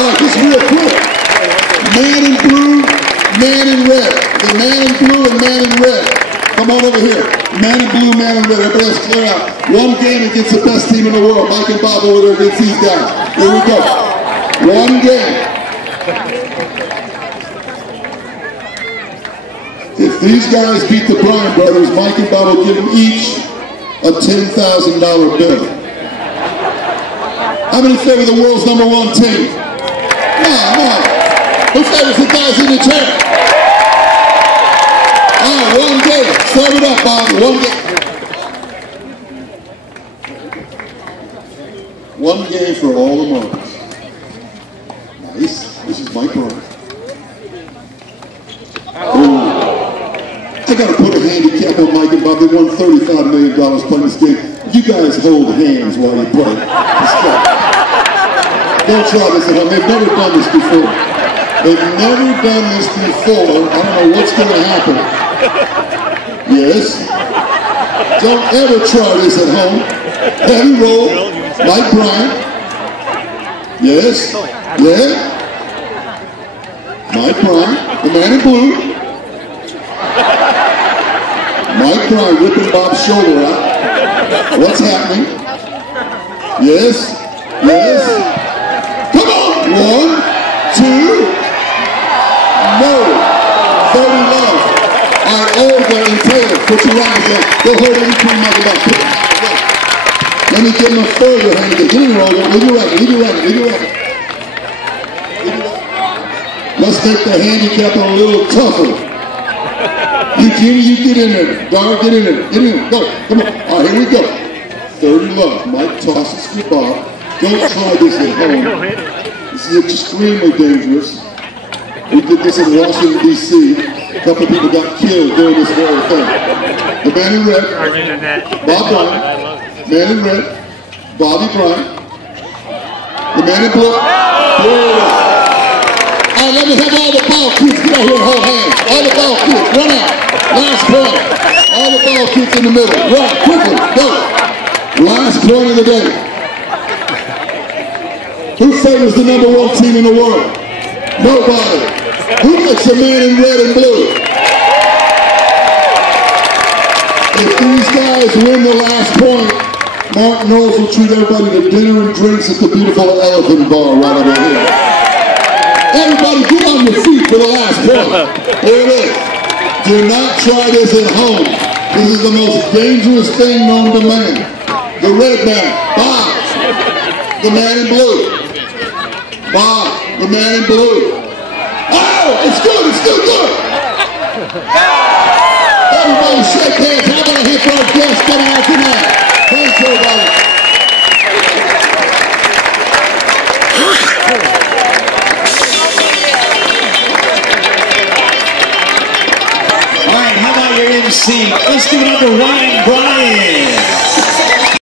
All right, just real quick. Man in blue, man in red. The man in blue and man in red. Come on over here. Man in blue, man in red. Everybody else clear out. One game against the best team in the world. Mike and Bob over there against these guys. Here we go. One game. If these guys beat the Bryan brothers, Mike and Bob will give them each a $10,000 bill. How many favor the world's #1 team? No. Who favors the guys in the chair? All right, one game. Serve it up, Bob. One game for all the marbles. Nice. This is Mike Bryan. I gotta put a handicap on Mike and Bob. They won $35 million playing this game. You guys hold hands while you play. Don't try this at home. They've never done this before. They've never done this before. I don't know what's gonna happen. Yes. Don't ever try this at home. Heavy roll. Mike Bryan. Yes. Yeah. Mike Bryan. The man in blue. Mike Bryan ripping Bob's shoulder out. What's happening? Yes. Yes. Come on. 1, 2. No. 30 love. All right, Olga and Taylor, put your right again. Go hold it between Mike and Bob. Let me give him a further hand again. Get in there, Olga. Leave your right. Leave your right. Leave your right. Let's make the handicap a little tougher. You get in there. Dog, get in there. Get in there. Go. Come on. All right, here we go. 30 love. Mike tosses to Bob. Don't try this at home. This is extremely dangerous. We did this in Washington, D.C. A couple of people got killed doing this very thing. The man in red, Bob Bryan. Man in red, Bobby Bryan. The man in blue. All right, let me have all the ball kids get out here and hold hands. All the ball kids, run out. Last point. All the ball kids in the middle. Run, quickly, go. Last point of the day. Who favors the #1 team in the world? Nobody. Who makes a man in red and blue? If these guys win the last point, Mark Knowles will treat everybody to dinner and drinks at the beautiful Elephant Bar right over here. Everybody get on your feet for the last point. Here it is. Do not try this at home. This is the most dangerous thing known to man. The red man, Bob. The man in blue. Bob, the man in blue. Oh, it's good, it's still good. Everybody shake hands. How about a hit for our guests coming out tonight? Thanks, everybody. All right, how about your MC? Let's give it up to Ryan Bryan.